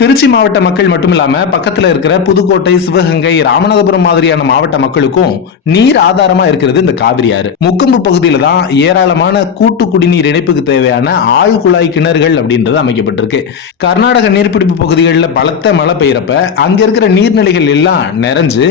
திருச்சி மாவட்ட மக்கள் மட்டும் இல்லாம பக்கத்துல இருக்கிற புதுக்கோட்டை சிவகங்கை ராமநாதபுரம் மாதிரியான மாவட்ட மக்களுக்கும் நீர் ஆதாரமா இருக்கிறது இந்த காவிரி ஆறு. முக்கொம்பு பகுதியில தான் ஏராளமான கூட்டு குடிநீர் இணைப்புக்கு தேவையான ஆள் குழாய் கிணறுகள் அப்படின்றது அமைக்கப்பட்டிருக்கு. கர்நாடக நீர்பிடிப்பு பகுதிகளில் பலத்த மழை பெய்யறப்ப அங்க இருக்கிற நீர்நிலைகள் எல்லாம் நிறைஞ்சு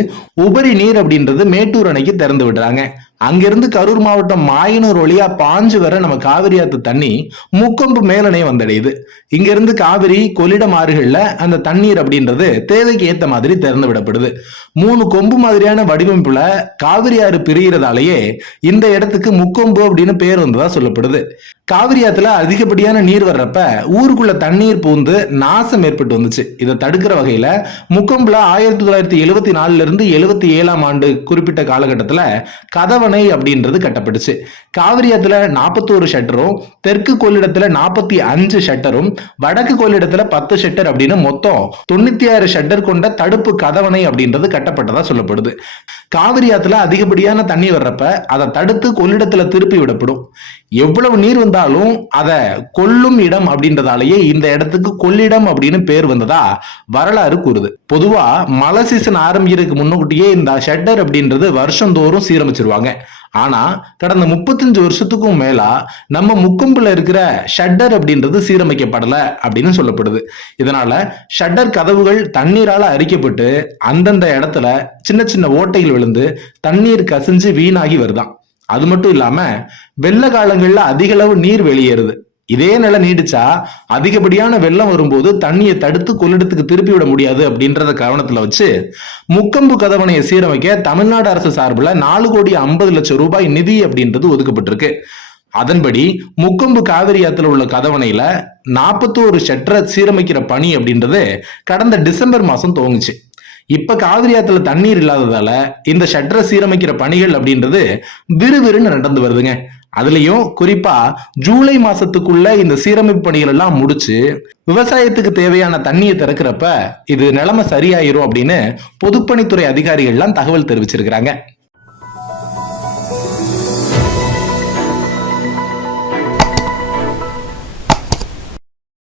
உபரி நீர் அப்படின்றது மேட்டூர் அணைக்கு திறந்து விடுறாங்க. அங்கிருந்து கரூர் மாவட்டம் மாயனூர் வழியா பாஞ்சு வர நம்ம காவிரி ஆத்து தண்ணி முக்கொம்பு மேலனே வந்தடையுது. இங்கிருந்து காவிரி கொள்ளிடம் ஆறுகள்ல அந்த தண்ணீர் அப்படின்றது தேவைக்கு ஏத்த மாதிரி திறந்து விடப்படுது. மூணு கொம்பு மாதிரியான வடிவமைப்புல காவிரி ஆறு பிரிகிறதாலேயே இந்த இடத்துக்கு முக்கொம்பு அப்படின்னு பேர் வந்ததா சொல்லப்படுது. காவிரி ஆத்துல அதிகப்படியான நீர் வர்றப்ப ஊருக்குள்ள தண்ணீர் பூந்து நாசம் ஏற்பட்டு வந்துச்சு. இதை தடுக்கிற வகையில முக்கொம்புல ஆயிரத்தி தொள்ளாயிரத்தி எழுவத்தி நாலுல இருந்து எழுவத்தி ஏழாம் ஆண்டு குறிப்பிட்ட காலகட்டத்துல கதவ கதவணை அப்படின்றது கட்டப்பட்டுச்சு. காவிரி ஆத்துல நாற்பத்தோரு ஷட்டரும் தெற்கு கொள்ளிடத்துல நாற்பத்தி அஞ்சு ஷட்டரும் வடக்கு கொள்ளிடத்துல பத்து ஷட்டர் அப்படின்னு மொத்தம் தொண்ணூத்தி ஆறு ஷட்டர் கொண்ட தடுப்பு கதவணை அப்படின்றது கட்டப்பட்டதா சொல்லப்படுது. காவிரி ஆத்துல அதிகப்படியான தண்ணி வர்றப்ப அதை தடுத்து கொள்ளிடத்துல திருப்பி விடப்படும். எவ்வளவு நீர் வந்தாலும் அதை கொல்லும் இடம் அப்படின்றதாலேயே இந்த இடத்துக்கு கொள்ளிடம் அப்படின்னு பேர் வந்ததா வரலாறு கூறுது. பொதுவா மழை சீசன் ஆரம்பிக்கிறதுக்கு முன்னக்கூட்டியே இந்த ஷட்டர் அப்படின்றது வருஷந்தோறும் சீரமைச்சிருவாங்க. ஆனா கடந்த முப்பத்தஞ்சு வருஷத்துக்கும் மேலா நம்ம முக்கொம்புல இருக்கிற ஷட்டர் அப்படின்றது சீரமைக்கப்படல அப்படின்னு சொல்லப்படுது. இதனால ஷட்டர் கதவுகள் தண்ணீரால அரிக்கப்பட்டு அந்தந்த இடத்துல சின்ன சின்ன ஓட்டைகள் விழுந்து தண்ணீர் கசிஞ்சு வீணாகி வருதாம் அது மட்டும் இல்லாம வெள்ள காலங்கள்ல அதிகளவு நீர் வெளியேறுது. இதே நிலை நீடிச்சா அதிகப்படியான வெள்ளம் வரும்போது தண்ணியை தடுத்து கொள்ளிடத்துக்கு திருப்பி விட முடியாது அப்படின்றத கவனத்துல வச்சு முக்கம்பு கதவணையை சீரமைக்க தமிழ்நாடு அரசு சார்பில் நாலு கோடி ஐம்பது லட்சம் ரூபாய் நிதி அப்படின்றது ஒதுக்கப்பட்டிருக்கு. அதன்படி முக்கொம்பு காவிரி ஆத்துல உள்ள கதவணையில நாற்பத்தோரு ஷெட்டரை சீரமைக்கிற பணி அப்படின்றது கடந்த டிசம்பர் மாசம் துவங்குச்சு. இப்ப காவிரி ஆத்துல தண்ணீர் இல்லாததால இந்த ஷட்டரை சீரமைக்கிற பணிகள் அப்படின்றது விறுவிறுன்னு நடந்து வருதுங்க. அதுலயும் குறிப்பா ஜூலை மாசத்துக்குள்ள இந்த சீரமைப்பு பணிகள் எல்லாம் முடிச்சு விவசாயத்துக்கு தேவையான தண்ணியை திறக்கிறப்ப இது நிலைமை சரியாயிரும் அப்படின்னு பொதுப்பணித்துறை அதிகாரிகள்லாம் தகவல் தெரிவிச்சிருக்கிறாங்க.